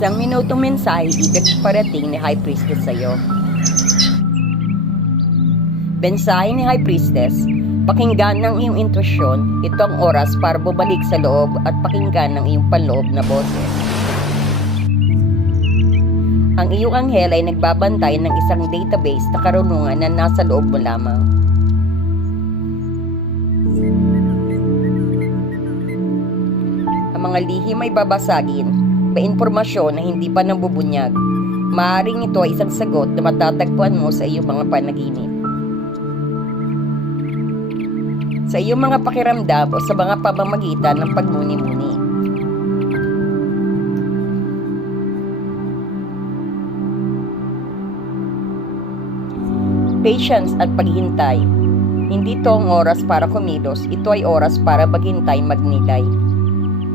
Isang minutong mensahe ibig parating ni High Priestess sa iyo. Mensahe ni High Priestess, pakinggan ng iyong intuisyon, ito ang oras para bumalik sa loob at pakinggan ng iyong panloob na boses. Ang iyong anghel ay nagbabantay ng isang database na karunungan na nasa loob mo lamang. Ang mga lihim ay babasagin, may impormasyon na hindi pa nabubunyag. Maaaring ito ay isang sagot na matatagpuan mo sa iyong mga panaginip. Sa iyong mga pakiramdam o sa mga pamamagitan ng pagmuni-muni. Patience at paghihintay. Hindi ito ang oras para kumilos, ito ay oras para maghintay, magnilay.